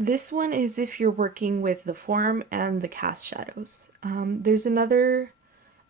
This one is if you're working with the form and the cast shadows. There's another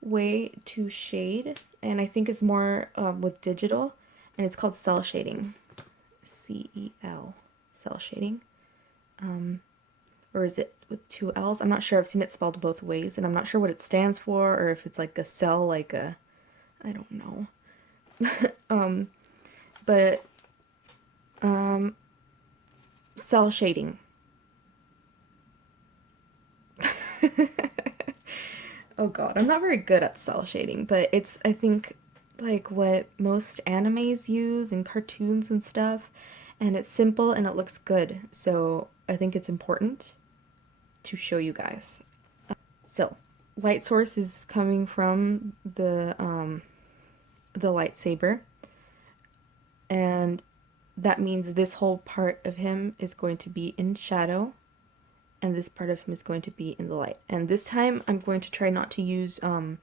way to shade, and I think it's more with digital, and it's called cell shading. C-E-L, cell shading. Or is it with two L's? I'm not sure. I've seen it spelled both ways, and I'm not sure what it stands for, or if it's like a cell, like a, I don't know. But cell shading. Oh god, I'm not very good at cell shading, but it's, I think, like what most animes use in cartoons and stuff, and it's simple and it looks good, so I think it's important to show you guys. So, light source is coming from the lightsaber, and that means this whole part of him is going to be in shadow, and this part of him is going to be in the light. And this time I'm going to try not to use, or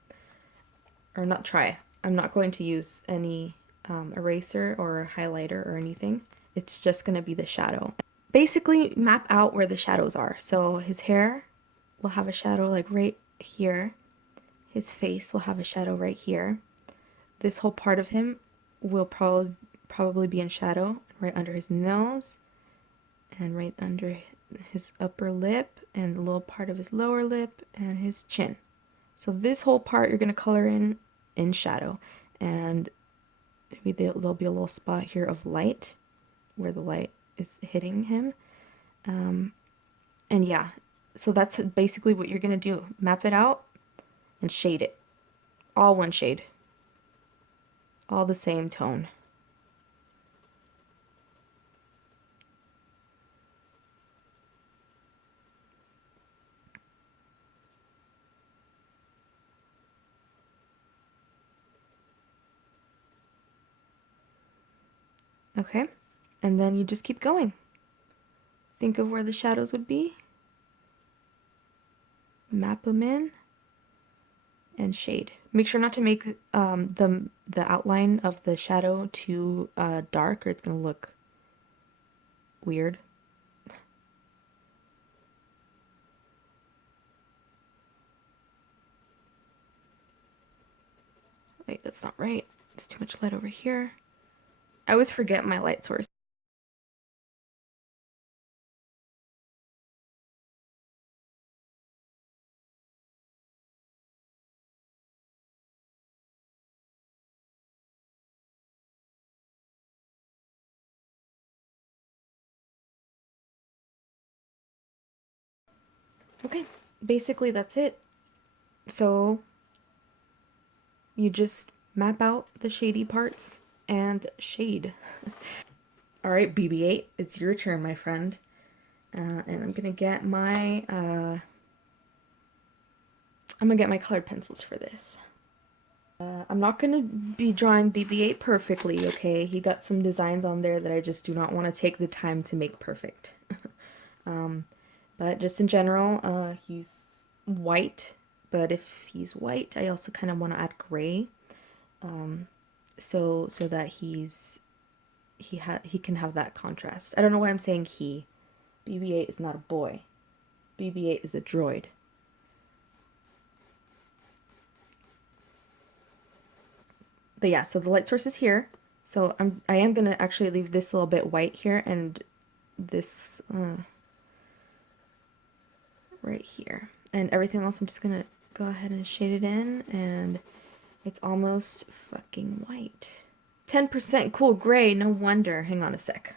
not try, I'm not going to use any eraser or highlighter or anything. It's just going to be the shadow. Basically map out where the shadows are. So his hair will have a shadow like right here. His face will have a shadow right here. This whole part of him will probably be in shadow right under his nose and right under his upper lip and the little part of his lower lip and his chin. So this whole part you're going to color in shadow, and maybe there'll be a little spot here of light where the light is hitting him. And yeah, so that's basically what you're going to do. Map it out and shade it. All one shade. All the same tone. Okay, and then you just keep going. Think of where the shadows would be. Map them in. And shade. Make sure not to make the outline of the shadow too dark, or it's gonna look weird. Wait, that's not right. It's too much light over here. I always forget my light source. Okay, basically that's it. So you just map out the shady parts and shade. All right, BB-8, it's your turn, my friend. And I'm gonna get my colored pencils for this. I'm not gonna be drawing BB-8 perfectly, okay? He got some designs on there that I just do not want to take the time to make perfect. But just in general, he's white, but if he's white, I also kind of want to add gray, so that he can have that contrast. I don't know why I'm saying he. BB-8 is not a boy. BB-8 is a droid. But yeah, so the light source is here. So I am gonna actually leave this a little bit white here and this right here. And everything else I'm just gonna go ahead and shade it in, and it's almost fucking white. 10% cool gray, no wonder. Hang on a sec.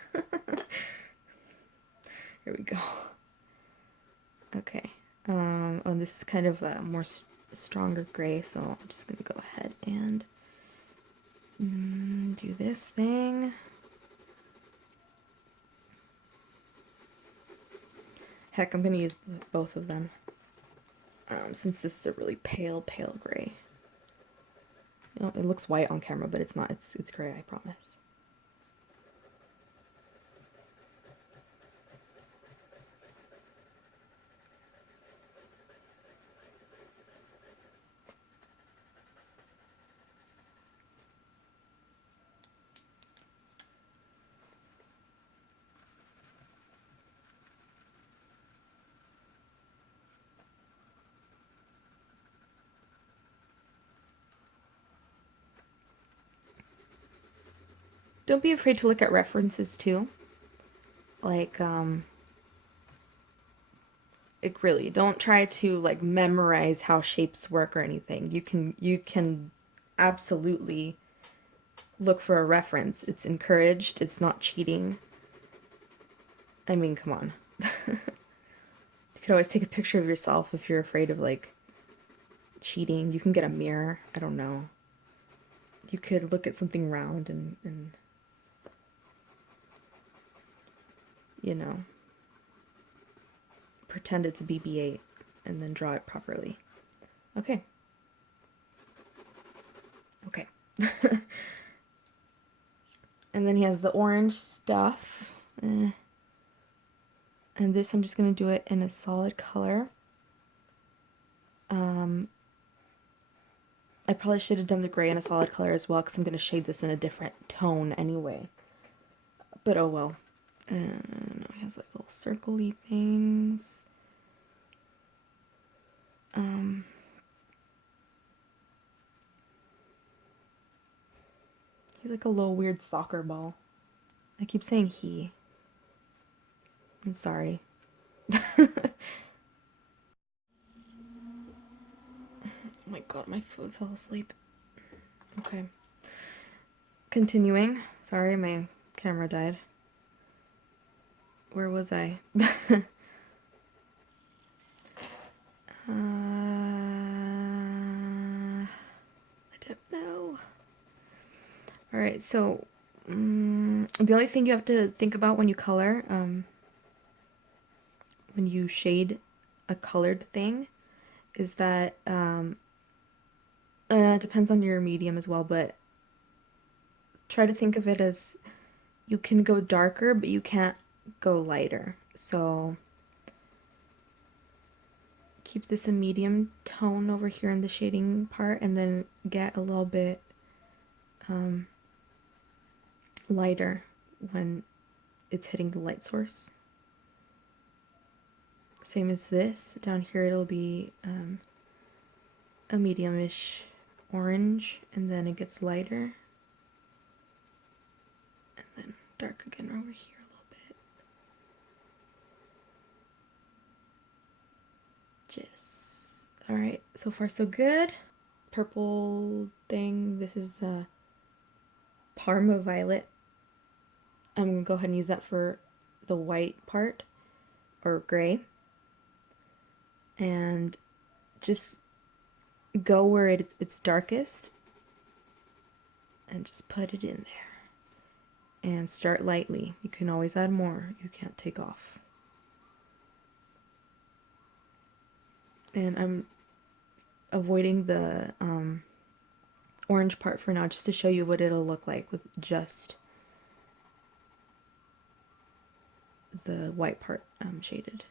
Here we go. Okay. Oh, this is kind of a more stronger gray, so I'm just gonna go ahead and do this thing. Heck, I'm gonna use both of them, since this is a really pale gray. You know, it looks white on camera, but it's not. It's gray, I promise. Don't be afraid to look at references too. Like, really, don't try to like memorize how shapes work or anything. You can absolutely look for a reference. It's encouraged. It's not cheating. I mean, come on. You could always take a picture of yourself if you're afraid of like cheating. You can get a mirror. I don't know. You could look at something round and you know, pretend it's a BB-8 and then draw it properly. Okay. Okay. And then he has the orange stuff. And this, I'm just going to do it in a solid color. I probably should have done the gray in a solid color as well, because I'm going to shade this in a different tone anyway. But oh well. And he has like little circle-y things. He's like a little weird soccer ball. I keep saying he. I'm sorry. Oh my god, my foot fell asleep. Okay. Continuing. Sorry, my camera died. Where was I? I don't know. Alright, so the only thing you have to think about when you color, when you shade a colored thing, is that it depends on your medium as well, but try to think of it as you can go darker, but you can't go lighter. So keep this a medium tone over here in the shading part, and then get a little bit lighter when it's hitting the light source. Same as this. Down here it'll be a medium-ish orange, and then it gets lighter. And then dark again over here a little bit. Just alright, so far so good. Purple thing, this is Parma Violet. I'm gonna go ahead and use that for the white part, or gray. And just go where it's darkest and just put it in there. And start lightly. You can always add more. You can't take off. And I'm avoiding the orange part for now, just to show you what it'll look like with just the white part shaded.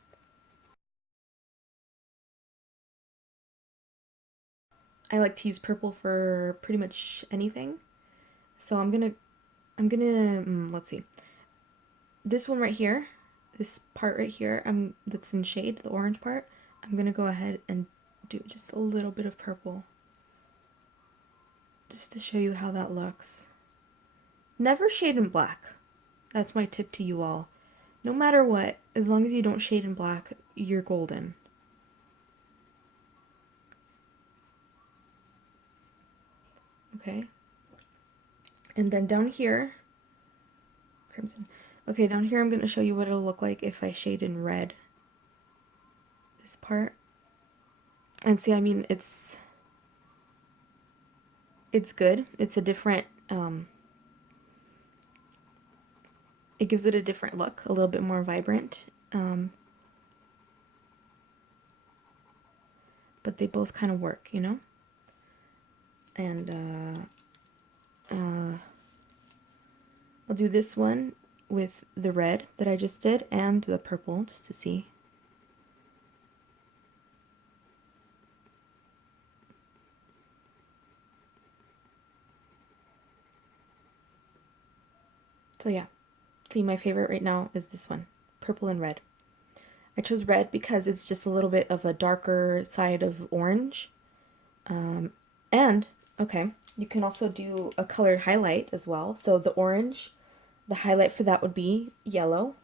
I like to use purple for pretty much anything. So I'm gonna let's see. This one right here, this part right here, that's in shade, the orange part, I'm gonna go ahead and do just a little bit of purple. Just to show you how that looks. Never shade in black. That's my tip to you all. No matter what, as long as you don't shade in black, you're golden. Okay. And then down here, crimson. Okay, down here I'm going to show you what it'll look like if I shade in red. This part. And see, I mean, it's good. It's a different, it gives it a different look, a little bit more vibrant. But they both kind of work, you know? And I'll do this one with the red that I just did and the purple, just to see. So yeah, see, my favorite right now is this one, purple and red. I chose red because it's just a little bit of a darker side of orange. And Okay. You can also do a colored highlight as well. So the orange, the highlight for that would be yellow.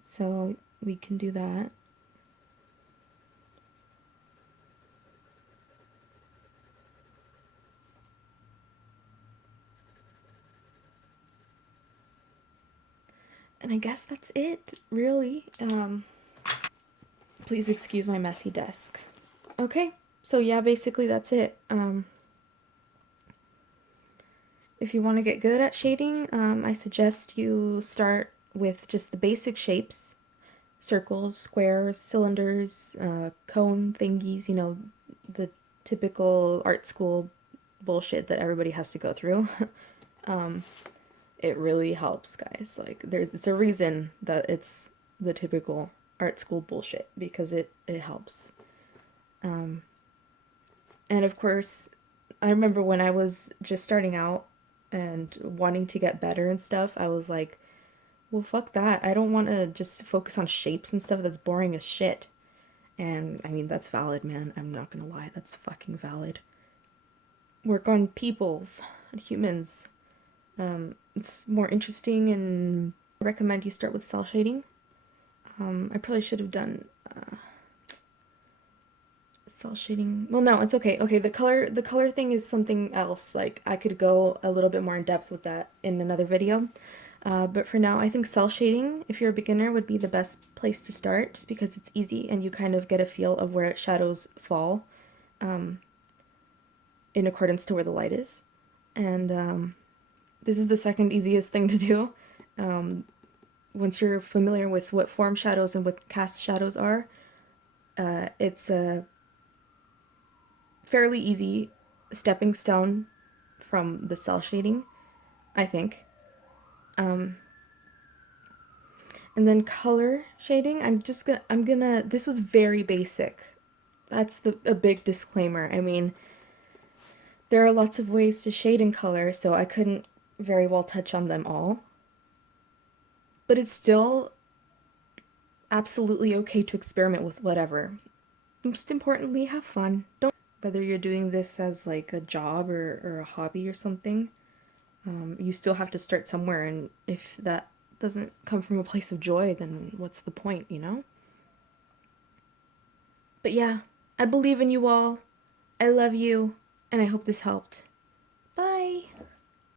So we can do that. And I guess that's it, really. Please excuse my messy desk. Okay, so yeah, basically that's it. If you want to get good at shading, I suggest you start with just the basic shapes: circles, squares, cylinders, cone thingies, the typical art school bullshit that everybody has to go through. um, it really helps, guys. Like, there's a reason that it's the typical art school bullshit, because it helps. Um, and of course, I remember when I was just starting out and wanting to get better and stuff, I was like, well, fuck that. I don't want to just focus on shapes and stuff. That's boring as shit. And I mean, that's valid, man. I'm not gonna lie. That's fucking valid. Work on peoples and humans. It's more interesting, and I recommend you start with cell shading. I probably should have done cell shading. Well, no, it's okay. Okay, the color thing is something else. Like, I could go a little bit more in depth with that in another video. But for now, I think cell shading, if you're a beginner, would be the best place to start, just because it's easy and you kind of get a feel of where shadows fall, um, in accordance to where the light is. And this is the second easiest thing to do. Um, Once you're familiar with what form shadows and what cast shadows are, it's a fairly easy stepping stone from the cell shading, I think. Um, and then color shading, I'm gonna this was very basic. That's a big disclaimer. I mean, there are lots of ways to shade in color, so I couldn't very well touch on them all. But it's still absolutely okay to experiment with whatever. Most importantly, have fun. Don't, whether you're doing this as like a job or a hobby or something, you still have to start somewhere, and if that doesn't come from a place of joy, then what's the point? But yeah, I believe in you all. I love you, and I hope this helped.